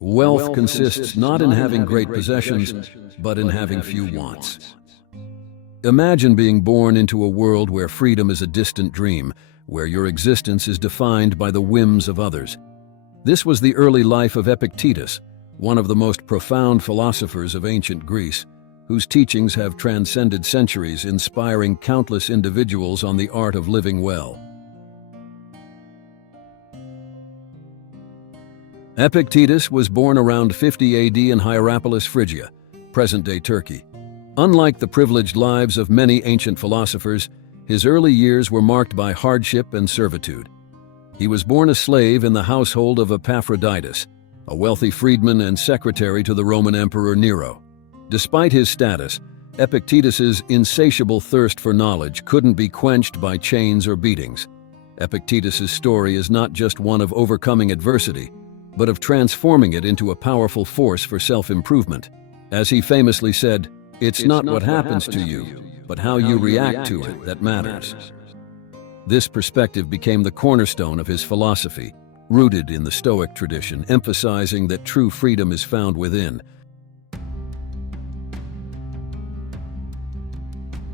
Wealth consists not in having great possessions, but in having few wants. Imagine being born into a world where freedom is a distant dream, where your existence is defined by the whims of others. This was the early life of Epictetus, one of the most profound philosophers of ancient Greece, whose teachings have transcended centuries, inspiring countless individuals on the art of living well. Epictetus was born around 50 AD in Hierapolis, Phrygia, present-day Turkey. Unlike the privileged lives of many ancient philosophers, his early years were marked by hardship and servitude. He was born a slave in the household of Epictetus, a wealthy freedman and secretary to the Roman Emperor Nero. Despite his status, Epictetus's insatiable thirst for knowledge couldn't be quenched by chains or beatings. Epictetus's story is not just one of overcoming adversity, but of transforming it into a powerful force for self-improvement. As he famously said, "It's not what happens to you, but how you react to it that matters." This perspective became the cornerstone of his philosophy, rooted in the Stoic tradition, emphasizing that true freedom is found within.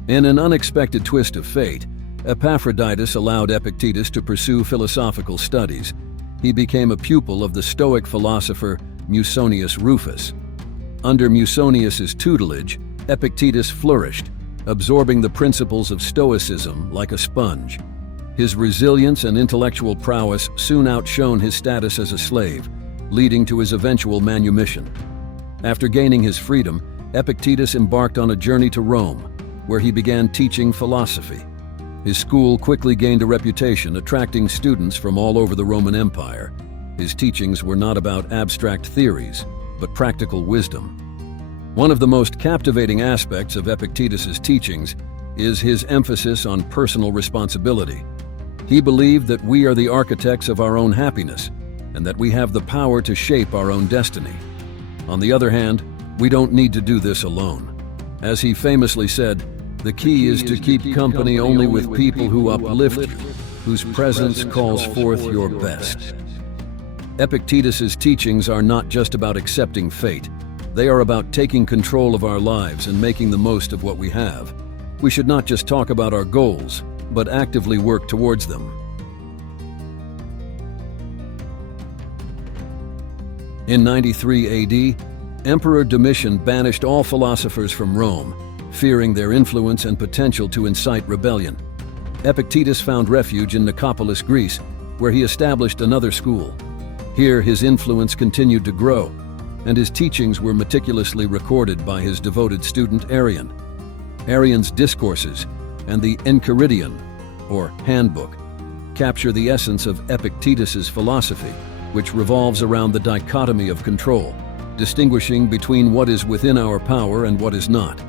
In an unexpected twist of fate, Epictetus allowed Epictetus to pursue philosophical studies. He became a pupil of the Stoic philosopher Musonius Rufus. Under Musonius's tutelage, Epictetus flourished, absorbing the principles of Stoicism like a sponge. His resilience and intellectual prowess soon outshone his status as a slave, leading to his eventual manumission. After gaining his freedom, Epictetus embarked on a journey to Rome, where he began teaching philosophy. His school quickly gained a reputation, attracting students from all over the Roman Empire. His teachings were not about abstract theories, but practical wisdom. One of the most captivating aspects of Epictetus's teachings is his emphasis on personal responsibility. He believed that we are the architects of our own happiness, and that we have the power to shape our own destiny. On the other hand, we don't need to do this alone. As he famously said, "The key is to keep company only with people who uplift you, whose presence calls forth your best." Epictetus's teachings are not just about accepting fate. They are about taking control of our lives and making the most of what we have. We should not just talk about our goals, but actively work towards them. In 93 AD, Emperor Domitian banished all philosophers from Rome, fearing their influence and potential to incite rebellion. Epictetus found refuge in Nicopolis, Greece, where he established another school. Here, his influence continued to grow, and his teachings were meticulously recorded by his devoted student Arrian. Arrian's discourses and the Enchiridion, or Handbook, capture the essence of Epictetus's philosophy, which revolves around the dichotomy of control, distinguishing between what is within our power and what is not.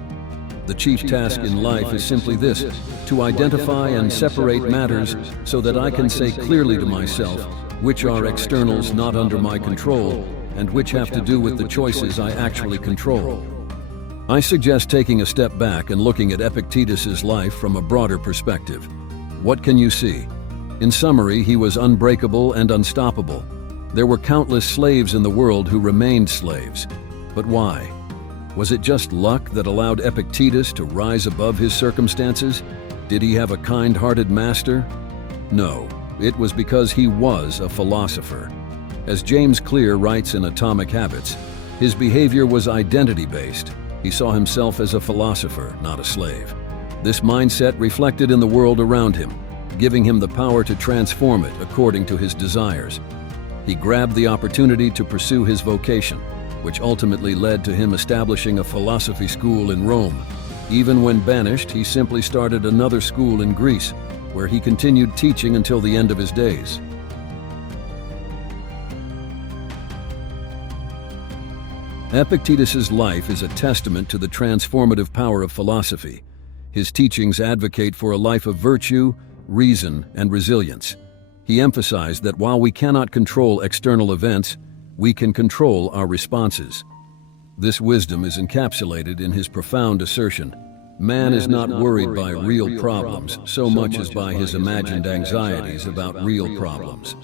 The chief task in life is simply this: to identify and separate matters so that I can say clearly to myself which are externals not under my control and which have to do with the choices I actually control. I suggest taking a step back and looking at Epictetus's life from a broader perspective. What can you see? In summary, he was unbreakable and unstoppable. There were countless slaves in the world who remained slaves. But why? Was it just luck that allowed Epictetus to rise above his circumstances? Did he have a kind-hearted master? No, it was because he was a philosopher. As James Clear writes in Atomic Habits, his behavior was identity-based. He saw himself as a philosopher, not a slave. This mindset reflected in the world around him, giving him the power to transform it according to his desires. He grabbed the opportunity to pursue his vocation, which ultimately led to him establishing a philosophy school in Rome. Even when banished, he simply started another school in Greece, where he continued teaching until the end of his days. Epictetus's life is a testament to the transformative power of philosophy. His teachings advocate for a life of virtue, reason, and resilience. He emphasized that while we cannot control external events, we can control our responses. This wisdom is encapsulated in his profound assertion: man is not worried by real problems so much as by his imagined anxieties about real problems.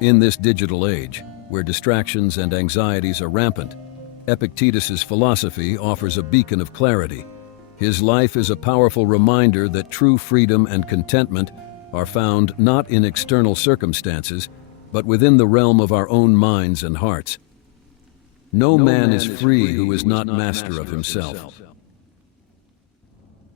In this digital age, where distractions and anxieties are rampant, Epictetus's philosophy offers a beacon of clarity. His life is a powerful reminder that true freedom and contentment are found not in external circumstances, but within the realm of our own minds and hearts. No man is free who is not master of himself.